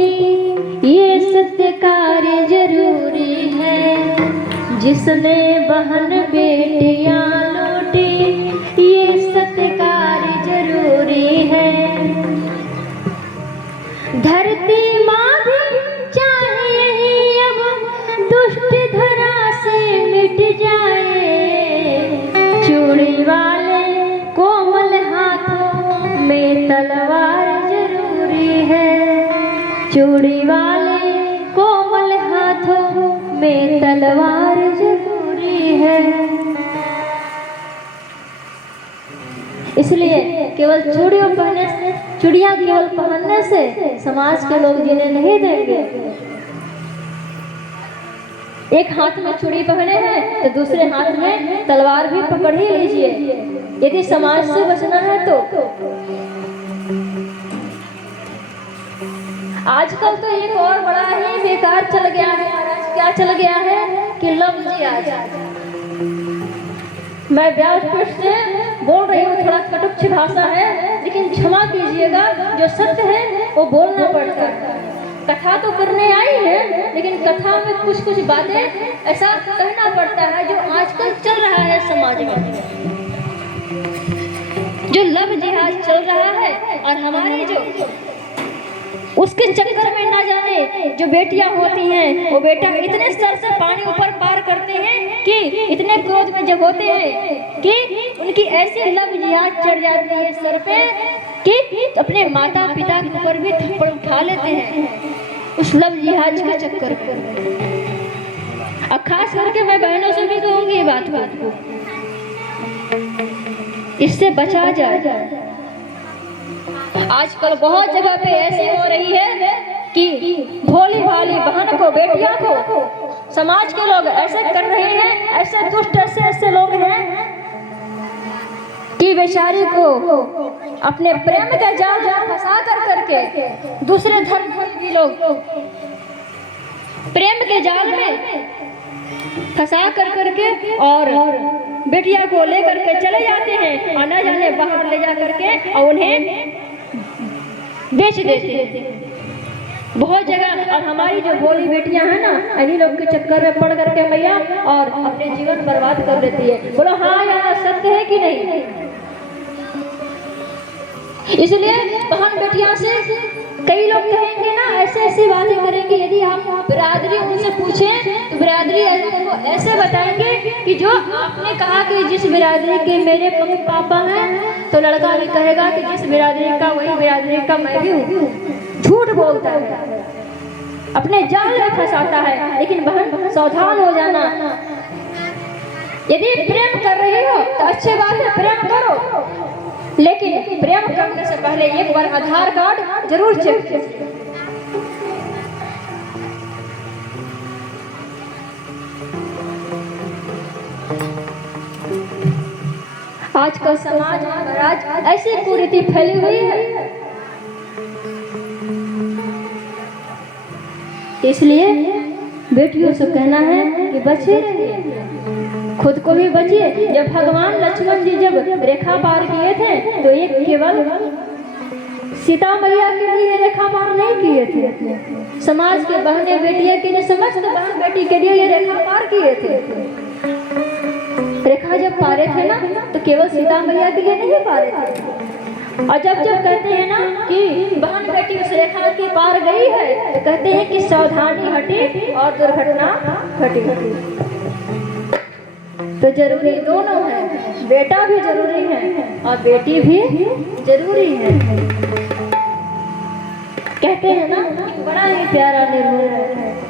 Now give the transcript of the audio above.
बेटी ये सत्य कार्य जरूरी है, जिसने बहन बेटियां लूटी ये सत्य कार्य जरूरी है। धरती माँ भी चाहे ही अब दुष्ट धरा से मिट जाए, चूड़ी वाले कोमल हाथों में तलवार जरूरी है, चूड़ी वाले कोमल हाथों में तलवार जरूरी है। इसलिए केवल चूड़ियां केवल पहनने से समाज के लोग जीने नहीं देंगे। एक हाथ में चूड़ी पहने हैं तो दूसरे हाथ में तलवार भी पकड़ ही लीजिए, यदि समाज से बचना है तो। आजकल तो एक और बड़ा ही बेकार चल गया है। आज क्या चल गया है कि लव जिहाद। मैं व्यासपीठ से बोल रही हूँ, थोड़ा कटुच्छ भाषा है, लेकिन क्षमा कीजिएगा, जो सत्य है वो बोलना पड़ता है। कथा तो करने आई है, लेकिन कथा में कुछ कुछ बातें ऐसा कहना पड़ता है जो आजकल चल रहा है समाज में। जो लव जिहाद चल रहा है और हमारी जो उसके चक्कर में ना जाने जो बेटियां होती हैं, वो बेटा इतने स्तर से पानी ऊपर पार करते हैं कि इतने क्रोध में जब होते हैं कि उनकी ऐसी लव जिहाद चढ़ जाती है सर पे कि अपने माता पिता के ऊपर भी थप्पड़ उठा लेते हैं उस लव जिहाद के चक्कर में। और खास करके मैं बहनों से भी कहूंगी ये बात को, इससे बचा जाए। आजकल बहुत जगह पे ऐसी हो रही है कि भोली भाली बहन को, बेटियां को समाज के लोग ऐसे कर रहे हैं, ऐसे दुष्ट ऐसे लोग हैं कि बेचारी को अपने प्रेम के जाल फंसा कर करके दूसरे धर्म के लोग प्रेम के जाल में फंसा कर करके और बेटिया को लेकर के चले जाते हैं और न जाने बाहर ले जा करके और उन्हें बेच देते हैं बहुत जगह। और हमारी जो भोली बेटियां हैं ना, इन्हीं लोग के चक्कर में पड़ करके मैया और अपने जीवन बर्बाद कर देती है। बोलो हाँ यार, सत्य है कि नहीं? इसलिए बहन बेटियां से कई लोग कहेंगे ना, ऐसे ऐसी बातें करेंगे। यदि आप बिरादरी उनसे पूछें तो बिरादरी ऐसे बताएंगे कि जो आपने कहा कि जिस बिरादरी के मेरे मम्मी पापा हैं, तो लड़का भी कहेगा कि जिस बिरादरी का वही बिरादरी का मैं भी हूँ। झूठ बोलता है, अपने जाल में फंसाता है। लेकिन बहन सावधान हो जाना, यदि प्रेम कर रही हो तो अच्छी बात है, प्रेम करो, लेकिन प्रेम करने से पहले एक बार आधार कार्ड जरूर चेक कीजिए। आजकल समाज में आज ऐसी कुरीति फैली हुई है, इसलिए बेटियों से कहना है कि बचे रहिए, खुद को भी बचिए। जब भगवान लक्ष्मण जी जब रेखा पार किए थे तो एक केवल सीता मैया के लिए रेखा पार नहीं किए थे, समाज के बहने बेटियां के लिए, समस्त बहन बेटी के लिए ये रेखा पार किए थे। रेखा जब पारे थे ना तो केवल सीता मैया के लिए नहीं पारे थे। और जब जब कहते हैं ना कि बहन बेटी उस रेखा की पार गई है तो कहते हैं कि सावधानी हटी और दुर्घटना घटी। तो जरूरी दोनों है, बेटा भी जरूरी है और बेटी भी जरूरी है। कहते हैं ना, बड़ा ही प्यारा निर्णय है।